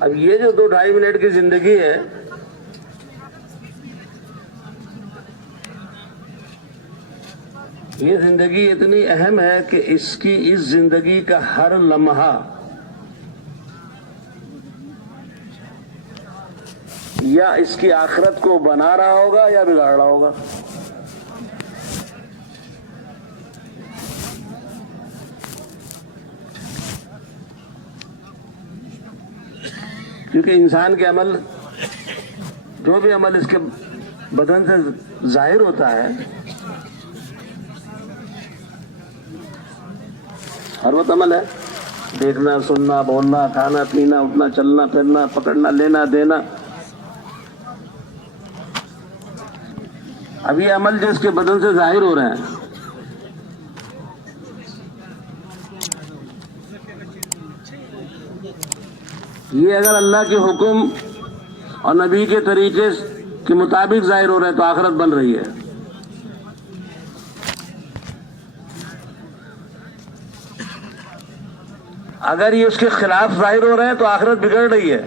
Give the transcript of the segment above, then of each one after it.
اب یہ جو 2-2.5 منٹ کی زندگی ہے، یہ زندگی اتنی اہم ہے کہ اس زندگی کا ہر لمحہ یا اس کی آخرت کو بنا رہا ہوگا یا بگاڑ رہا ہوگا۔ کیونکہ انسان کے عمل، جو بھی عمل اس کے بدن سے ظاہر ہوتا ہے، ہر وہ عمل ہے، دیکھنا، سننا، بولنا، کھانا، پینا، اٹھنا، چلنا، پھرنا، پکڑنا، لینا، دینا، اب یہ عمل جو اس کے بدن سے ظاہر ہو رہے ہیں، یہ اگر اللہ کے حکم اور نبی کے طریقے کے مطابق ظاہر ہو رہے ہیں تو آخرت بن رہی ہے۔ اگر یہ اس کے خلاف ظاہر ہو رہے ہیں تو آخرت بگڑ رہی ہے۔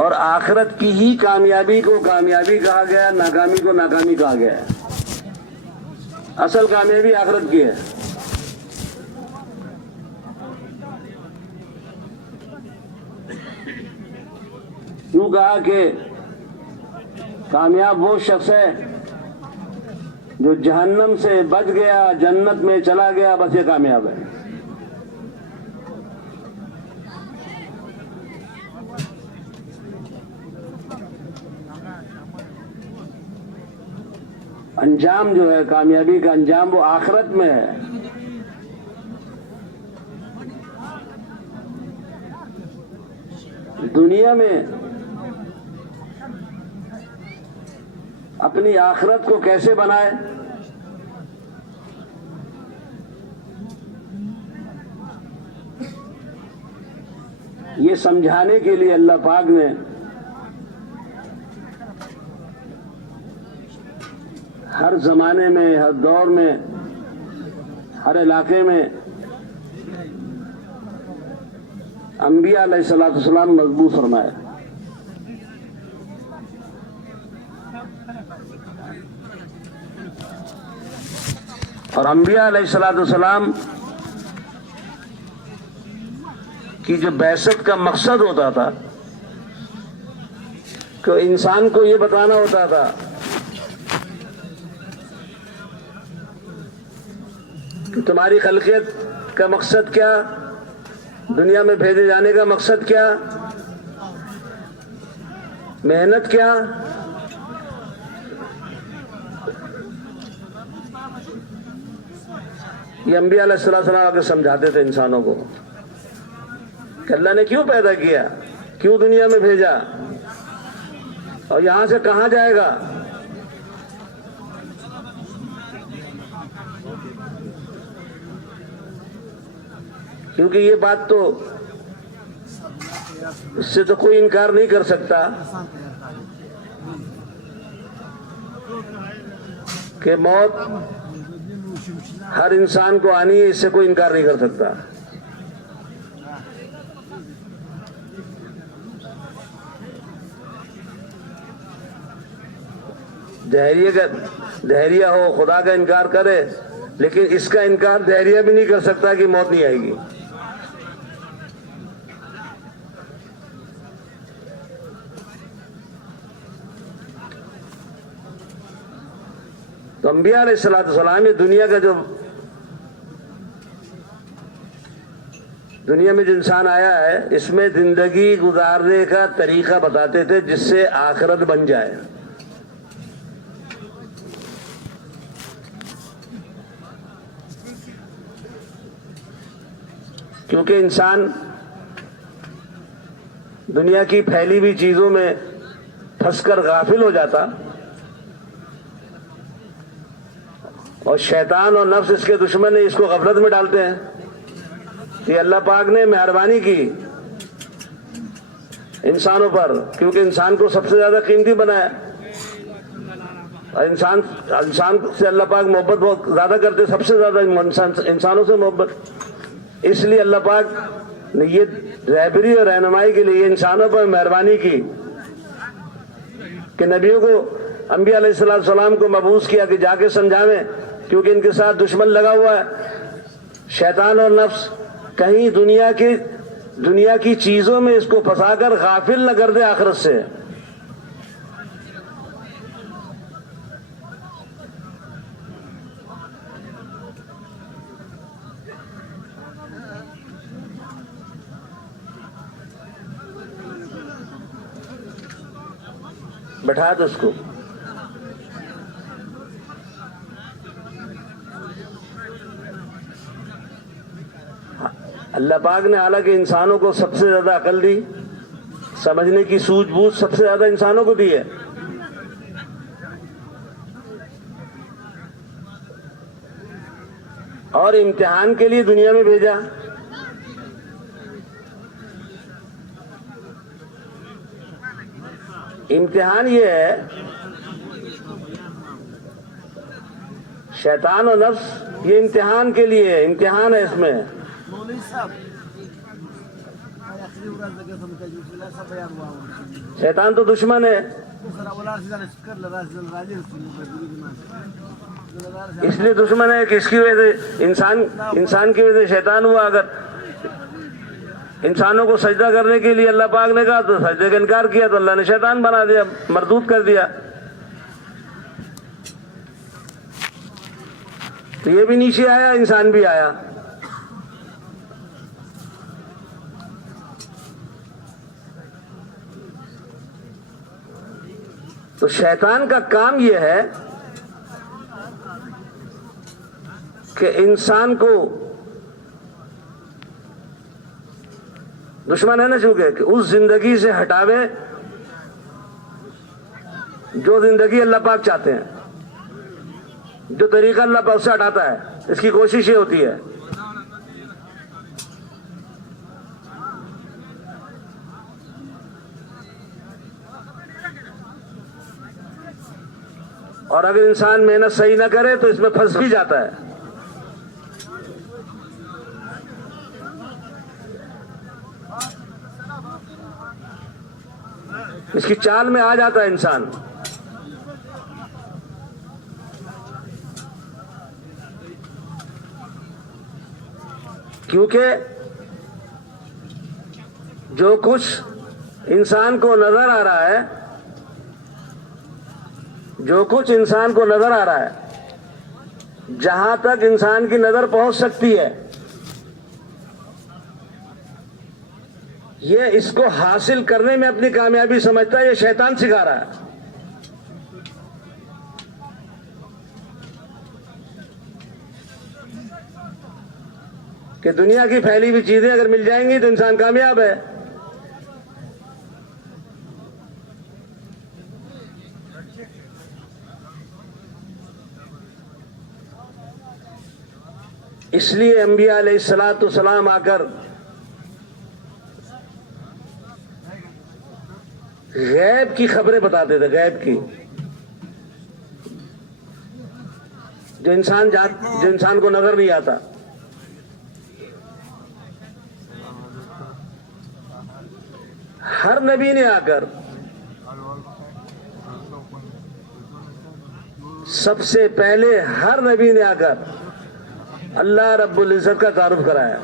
اور آخرت کی ہی کامیابی کو کامیابی کہا گیا، ناکامی کو ناکامی کہا گیا ہے۔ اصل کامیابی آخرت کی ہے۔ یوں کہا کہ کامیاب وہ شخص ہے جو جہنم سے بچ گیا، جنت میں چلا گیا، بس یہ کامیاب ہے۔ انجام جو ہے، کامیابی کا انجام وہ آخرت میں ہے۔ دنیا میں اپنی آخرت کو کیسے بنائے، یہ سمجھانے کے لیے اللہ پاک نے ہر زمانے میں، ہر دور میں، ہر علاقے میں انبیاء علیہ السلام مضبوط فرمائے۔ اور انبیاء علیہ السلام کی جو بعثت کا مقصد ہوتا تھا کہ انسان کو یہ بتانا ہوتا تھا کہ تمہاری خلقیت کا مقصد کیا، دنیا میں بھیجے جانے کا مقصد کیا، محنت کیا، یہ انبیاء علیہ السلام آ کے سمجھاتے تھے انسانوں کو کہ اللہ نے کیوں پیدا کیا، کیوں دنیا میں بھیجا، اور یہاں سے کہاں جائے گا۔ کیونکہ یہ بات تو اس سے تو کوئی انکار نہیں کر سکتا کہ موت ہر انسان کو آنی ہے، اس سے کوئی انکار نہیں کر سکتا۔ دہریہ ہو، خدا کا انکار کرے، لیکن اس کا انکار دہریہ بھی نہیں کر سکتا کہ موت نہیں آئے گی۔ تو انبیاء علیہ السلام یہ دنیا میں جو انسان آیا ہے، اس میں زندگی گزارنے کا طریقہ بتاتے تھے جس سے آخرت بن جائے۔ کیونکہ انسان دنیا کی پھیلی ہوئی چیزوں میں پھنس کر غافل ہو جاتا، اور شیطان اور نفس اس کے دشمن اس کو غفلت میں ڈالتے ہیں۔ یہ اللہ پاک نے مہربانی کی انسانوں پر، کیونکہ انسان کو سب سے زیادہ قیمتی بنایا۔ اور انسان سے اللہ پاک محبت بہت زیادہ کرتے، سب سے زیادہ انسانوں سے محبت. اس لیے اللہ پاک نے یہ رہبری اور رہنمائی کے لیے انسانوں پر مہربانی کی کہ نبیوں کو، انبیاء علیہ السلام کو مبعوث کیا کہ جا کے سمجھاویں، کیونکہ ان کے ساتھ دشمن لگا ہوا ہے، شیطان اور نفس. کہیں دنیا کی چیزوں میں اس کو پھنسا کر غافل نہ کر دے آخرت سے. بٹھا دو اس کو. اللہ پاک نے حالانکہ انسانوں کو سب سے زیادہ عقل دی، سمجھنے کی سوجھ بوجھ سب سے زیادہ انسانوں کو دی ہے، اور امتحان کے لیے دنیا میں بھیجا. امتحان یہ ہے، شیطان و نفس یہ امتحان کے لیے ہے، امتحان ہے اس میں. شیطان تو دشمن ہے، اس لیے دشمن ہے کہ اس کی وجہ سے انسان کی وجہ سے شیطان ہوا. اگر انسانوں کو سجدہ کرنے کے لیے اللہ پاک نے کہا تو سجدے کا انکار کیا تو اللہ نے شیطان بنا دیا، مردود کر دیا. تو یہ بھی نیچے آیا، انسان بھی آیا. تو شیطان کا کام یہ ہے کہ انسان کو، دشمن ہے نا چونکہ، کہ اس زندگی سے ہٹاوے جو زندگی اللہ پاک چاہتے ہیں، جو طریقہ اللہ پاک سے ہٹاتا ہے. اس کی کوشش یہ ہوتی ہے. اور اگر انسان محنت صحیح نہ کرے تو اس میں پھنس بھی جاتا ہے. اس کی چال میں آ جاتا ہے انسان. کیونکہ جو کچھ انسان کو نظر آ رہا ہے، جو کچھ انسان کو نظر آ رہا ہے، جہاں تک انسان کی نظر پہنچ سکتی ہے، یہ اس کو حاصل کرنے میں اپنی کامیابی سمجھتا ہے. یہ شیطان سکھا رہا ہے. کہ دنیا کی پھیلی ہوئی چیزیں اگر مل جائیں گی تو انسان کامیاب ہے. اس لیے انبیاء علیہ السلام آ کر غیب کی خبریں بتاتے تھے، غیب کی، جو انسان کو نظر نہیں آتا. ہر نبی نے آ کر سب سے پہلے، ہر نبی نے آ کر اللہ رب العزت کا تعارف کرایا.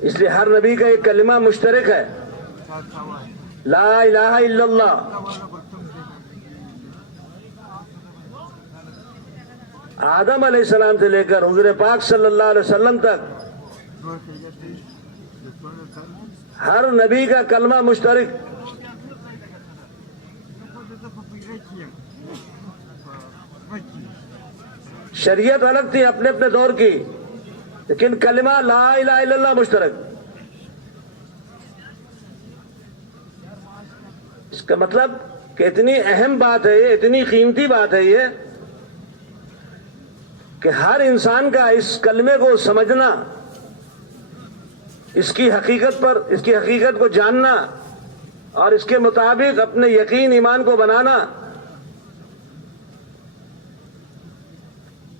اس لیے ہر نبی کا ایک کلمہ مشترک ہے، لا الہ الا اللہ. آدم علیہ السلام سے لے کر حضور پاک صلی اللہ علیہ وسلم تک ہر نبی کا کلمہ مشترک. شریعت الگ تھی اپنے اپنے دور کی، لیکن کلمہ لا الہ الا اللہ مشترک. اس کا مطلب کہ اتنی اہم بات ہے یہ، اتنی قیمتی بات ہے یہ، کہ ہر انسان کا اس کلمے کو سمجھنا اس کی حقیقت کو جاننا اور اس کے مطابق اپنے یقین ایمان کو بنانا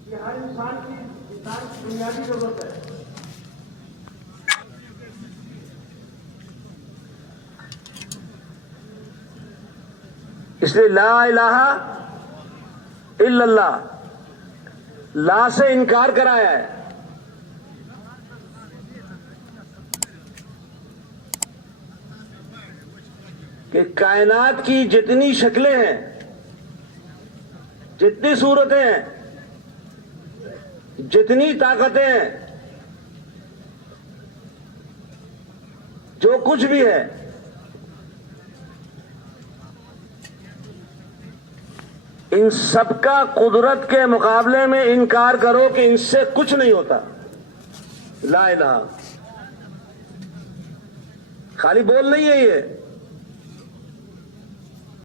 یہ ہر انسان کی بنیادی ضرورت ہے. اس لیے لا الہ الا اللہ لا سے انکار کرایا ہے. کہ کائنات کی جتنی شکلیں ہیں، جتنی صورتیں ہیں، جتنی طاقتیں ہیں، جو کچھ بھی ہے، ان سب کا قدرت کے مقابلے میں انکار کرو کہ ان سے کچھ نہیں ہوتا. لا الہ خالی بول نہیں ہے یہ.